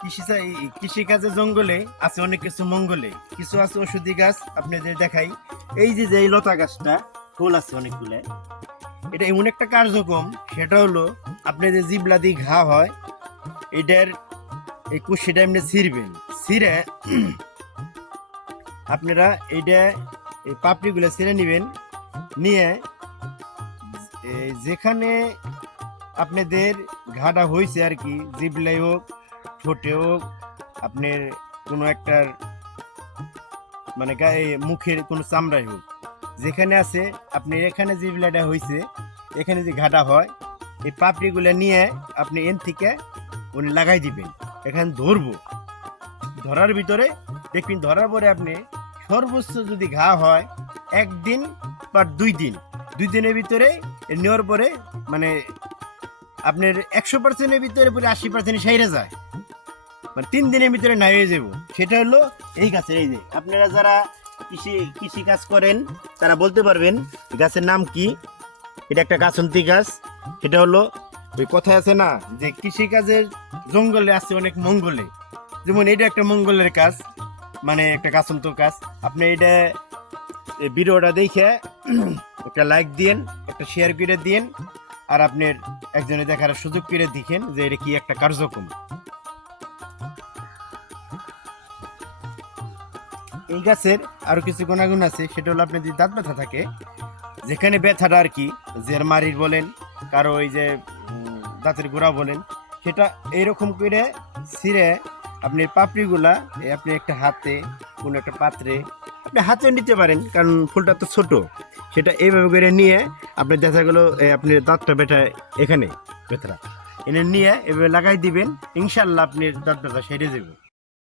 কৃষিকাজে জঙ্গলে আছে অনেক কিছু মঙ্গলে, কিছু আছে ওষুধি গাছ। আপনাদের দেখাই, এই যে এই লতা গাছটা ফুল আছে অনেকগুলো। এটা এমন একটা কার্যক্রম, সেটা হলো আপনাদের জিবলা দিয়ে ঘা হয়, এটার এই কুশিটা এমনি ছিঁড়বেন, ছিঁড়ে আপনারা এইটা এই পাপড়িগুলো ছিঁড়ে নেবেন, নিয়ে যেখানে আপনাদের ঘাটা হয়েছে আর কি, জিবলাই হোক ঠোঁটে হোক, আপনার কোনো একটার মানে গায়ে মুখের কোনো চামড়াই হোক, যেখানে আছে আপনি এখানে জিবলাটা হয়েছে, এখানে যে ঘাটা হয়, এই পাপড়িগুলো নিয়ে আপনি এন থেকে উনি লাগাই দিবেন। এখানে ধরবো, ধরার ভিতরে দেখবেন, ধরার পরে আপনি সর্বোচ্চ যদি ঘা হয় একদিন বা 2 দিন, 2 দিনের ভিতরে নেওয়ার পরে মানে আপনার 100%-এর ভিতরে পুরো 80% সাইরে যায়, মানে 3 দিনের ভিতরে নাই হয়ে যাব। সেটা হলো এই গাছের, এই যে আপনারা যারা কৃষি কাজ করেন তারা বলতে পারবেন গাছের নাম কি। এটা একটা গাছন্তি গাছ। এটা হলো ওই কথায় আছে না যে কৃষিকাজের জঙ্গলে আছে অনেক মঙ্গলে, যেমন এটা একটা মঙ্গলের কাজ, মানে একটা গাছন্ত কাজ। আপনি এটা ভিডিওটা দেখে একটা লাইক দিন, একটা শেয়ার করে দিন, আর আপনার একজনে দেখার সুযোগ করে দেখেন যে এটা কি একটা কার্যক্রম। এই গাছের আরো কিছু গুণাগুণ আছে, সেটা হলো আপনার যদি দাঁত ব্যথা থাকে, যেখানে ব্যথাটা আর কি, জের মারির বলেন, কারো ওই যে দাঁতের গোড়া বলেন, সেটা এইরকম করে ছিঁড়ে আপনি পাপড়িগুলা আপনি একটা হাতে কোনো একটা পাত্রে আপনি হাতে নিতে পারেন, কারণ ফুলটা তো ছোট, সেটা এইভাবে করে নিয়ে আপনার ব্যথাগুলো আপনি দাঁতটা ব্যথা এখানে ব্যথাটা এনে নিয়ে এভাবে লাগাই দিবেন, ইনশাল্লাহ আপনার দাঁত ব্যথা সেরে যাবে।